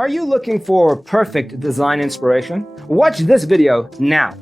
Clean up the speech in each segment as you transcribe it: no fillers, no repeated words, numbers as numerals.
Are you looking for perfect design inspiration? Watch this video now.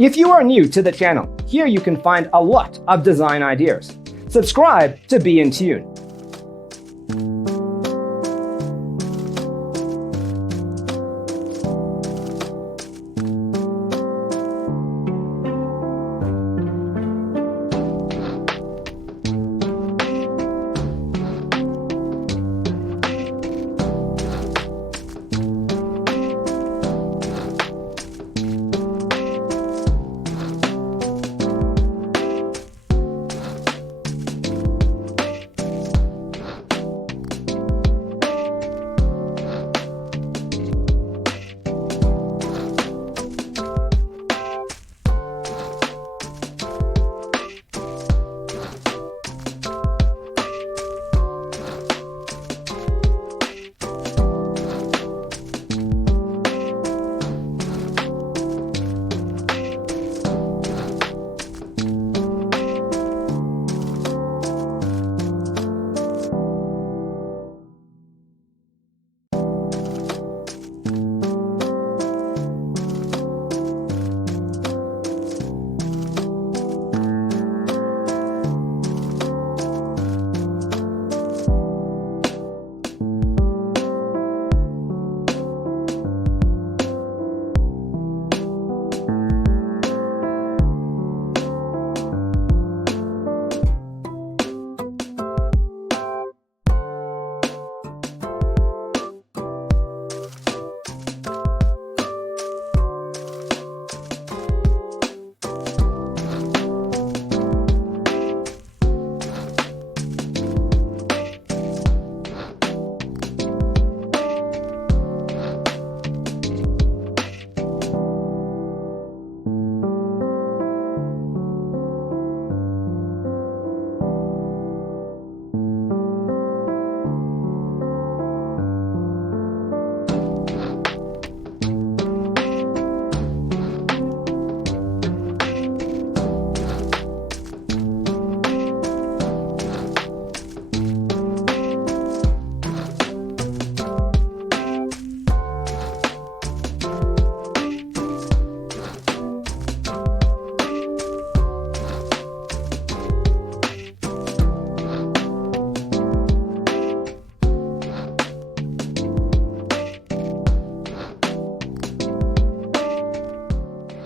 If you are new to the channel, here you can find a lot of design ideas. Subscribe to be in tune.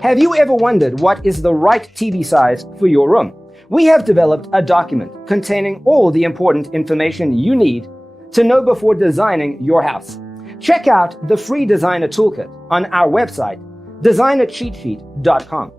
Have you ever wondered what is the right TV size for your room? We have developed a document containing all the important information you need to know before designing your house. Check out the free designer toolkit on our website, designercheatsheet.com.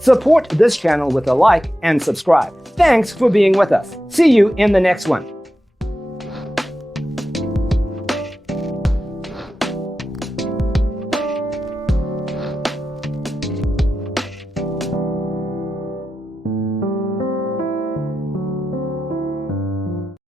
Support this channel with a like and subscribe. Thanks for being with us. See you in the next one.